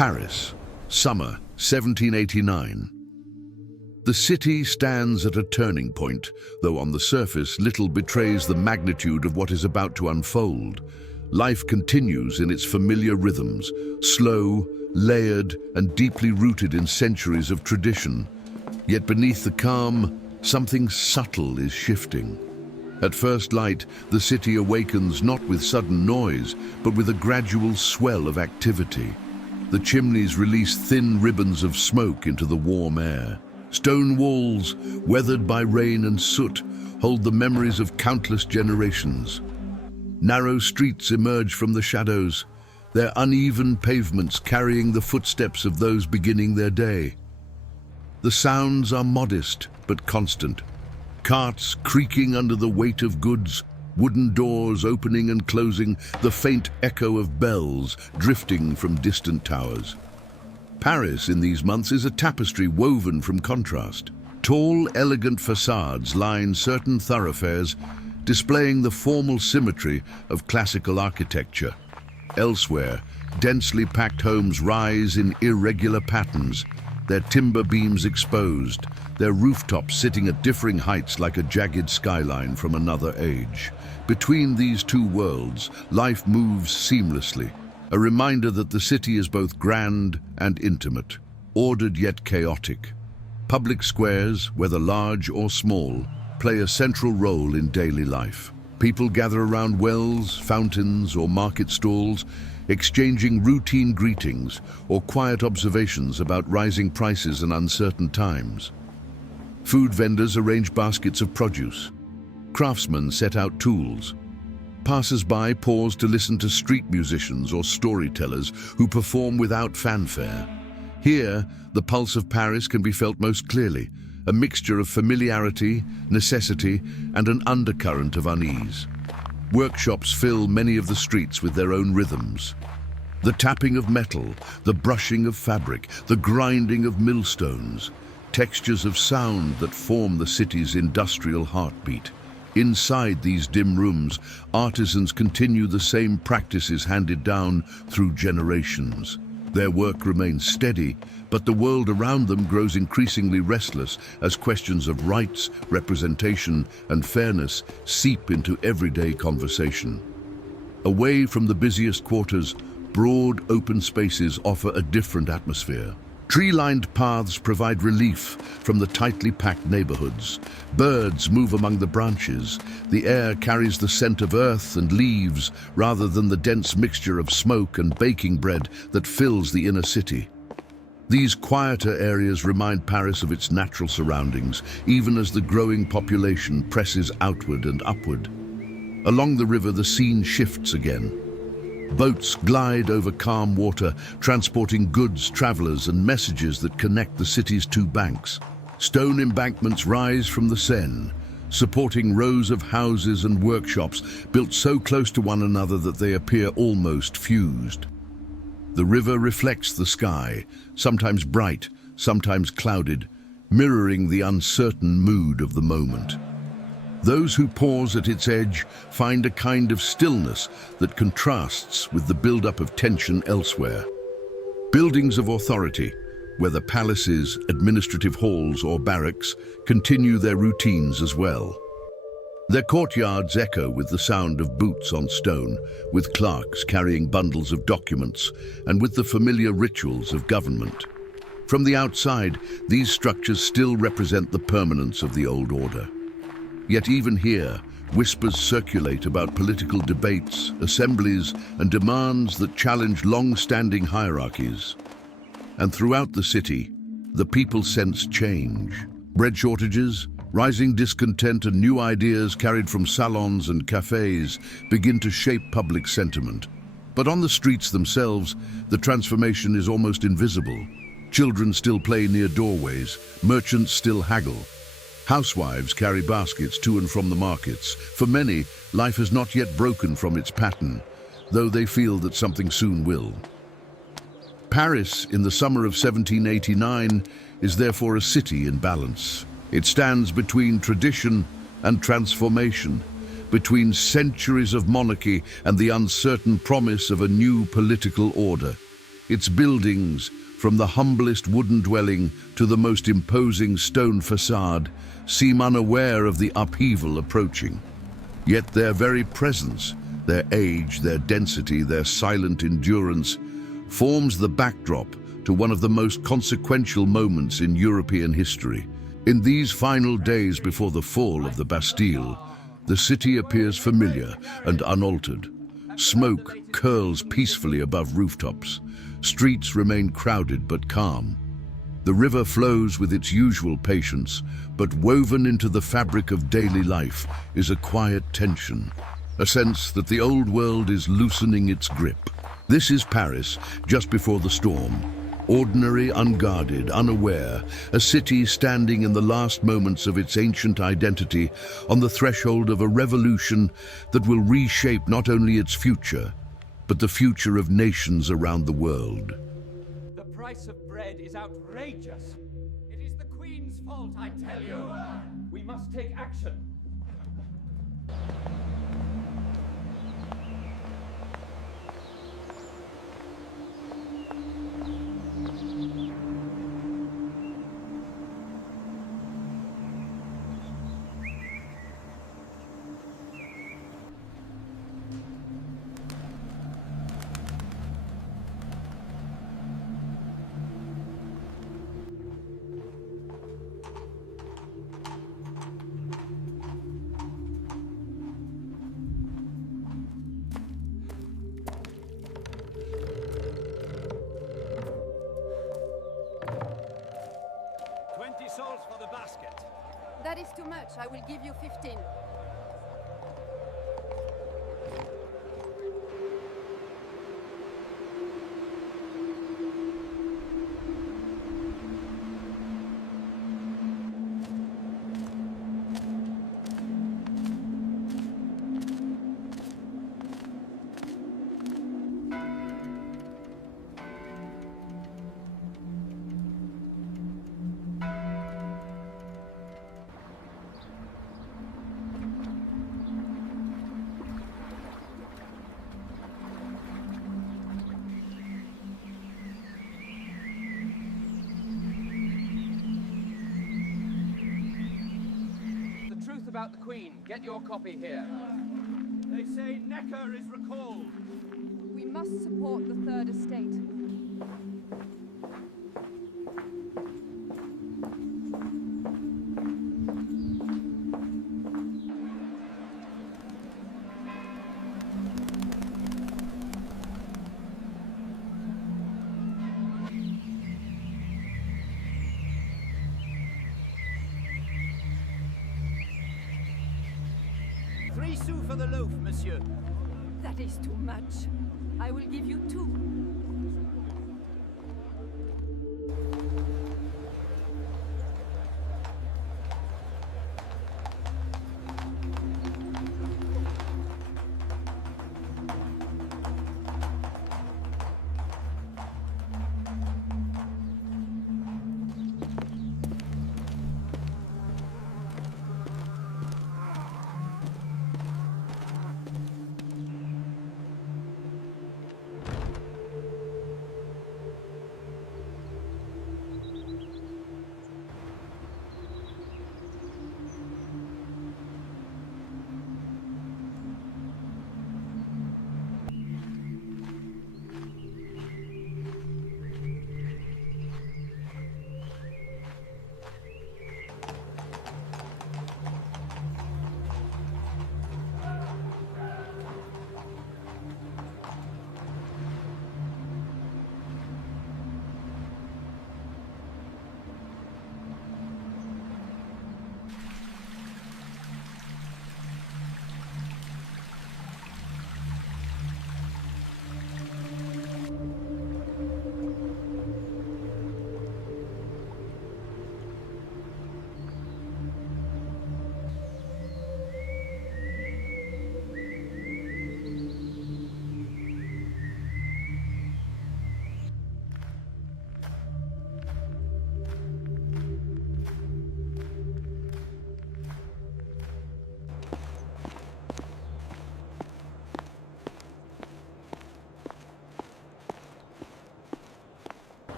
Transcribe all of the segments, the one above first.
Paris, summer 1789. The city stands at a turning point, though on the surface little betrays the magnitude of what is about to unfold. Life continues in its familiar rhythms, slow, layered, and deeply rooted in centuries of tradition. Yet beneath the calm, something subtle is shifting. At first light, the city awakens not with sudden noise, but with a gradual swell of activity. The chimneys release thin ribbons of smoke into the warm air. Stone walls, weathered by rain and soot, hold the memories of countless generations. Narrow streets emerge from the shadows, their uneven pavements carrying the footsteps of those beginning their day. The sounds are modest but constant. Carts creaking under the weight of goods, wooden doors opening and closing, the faint echo of bells drifting from distant towers. Paris in these months is a tapestry woven from contrast. Tall, elegant facades line certain thoroughfares, displaying the formal symmetry of classical architecture. Elsewhere, densely packed homes rise in irregular patterns, their timber beams exposed, their rooftops sitting at differing heights like a jagged skyline from another age. Between these two worlds, life moves seamlessly, a reminder that the city is both grand and intimate, ordered yet chaotic. Public squares, whether large or small, play a central role in daily life. People gather around wells, fountains, or market stalls, exchanging routine greetings or quiet observations about rising prices and uncertain times. Food vendors arrange baskets of produce. Craftsmen set out tools. Passers-by pause to listen to street musicians or storytellers who perform without fanfare. Here, the pulse of Paris can be felt most clearly, a mixture of familiarity, necessity, and an undercurrent of unease. Workshops fill many of the streets with their own rhythms. The tapping of metal, the brushing of fabric, the grinding of millstones, textures of sound that form the city's industrial heartbeat. Inside these dim rooms, artisans continue the same practices handed down through generations. Their work remains steady, but the world around them grows increasingly restless as questions of rights, representation, and fairness seep into everyday conversation. Away from the busiest quarters, broad, open spaces offer a different atmosphere. Tree-lined paths provide relief from the tightly packed neighborhoods. Birds move among the branches. The air carries the scent of earth and leaves rather than the dense mixture of smoke and baking bread that fills the inner city. These quieter areas remind Paris of its natural surroundings, even as the growing population presses outward and upward. Along the river, the scene shifts again. Boats glide over calm water, transporting goods, travelers, and messages that connect the city's two banks. Stone embankments rise from the Seine, supporting rows of houses and workshops built so close to one another that they appear almost fused. The river reflects the sky, sometimes bright, sometimes clouded, mirroring the uncertain mood of the moment. Those who pause at its edge find a kind of stillness that contrasts with the buildup of tension elsewhere. Buildings of authority, whether palaces, administrative halls, or barracks, continue their routines as well. Their courtyards echo with the sound of boots on stone, with clerks carrying bundles of documents, and with the familiar rituals of government. From the outside, these structures still represent the permanence of the old order. Yet even here, whispers circulate about political debates, assemblies, and demands that challenge long-standing hierarchies. And throughout the city, the people sense change. Bread shortages, rising discontent, and new ideas carried from salons and cafes begin to shape public sentiment. But on the streets themselves, the transformation is almost invisible. Children still play near doorways, merchants still haggle. Housewives carry baskets to and from the markets. For many, life has not yet broken from its pattern, though they feel that something soon will. Paris, in the summer of 1789, is therefore a city in balance. It stands between tradition and transformation, between centuries of monarchy and the uncertain promise of a new political order. Its buildings, from the humblest wooden dwelling to the most imposing stone facade, seem unaware of the upheaval approaching. Yet their very presence, their age, their density, their silent endurance, forms the backdrop to one of the most consequential moments in European history. In these final days before the fall of the Bastille, the city appears familiar and unaltered. Smoke curls peacefully above rooftops. Streets remain crowded but calm. The river flows with its usual patience, but woven into the fabric of daily life is a quiet tension, a sense that the old world is loosening its grip. This is Paris, just before the storm. Ordinary, unguarded, unaware, a city standing in the last moments of its ancient identity on the threshold of a revolution that will reshape not only its future, but the future of nations around the world. The price of bread is outrageous. It is the Queen's fault, I tell you. We must take action. Souls for the basket. That is too much. I will give you 15. About the Queen. Get your copy here. They say Necker is recalled. We must support the Third Estate. Three sous for the loaf, monsieur. That is too much. I will give you 2.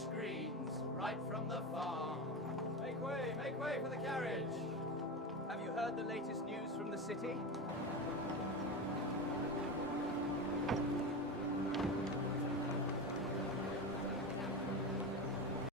fresh greens, right from the farm. Make way for the carriage. Have you heard the latest news from the city?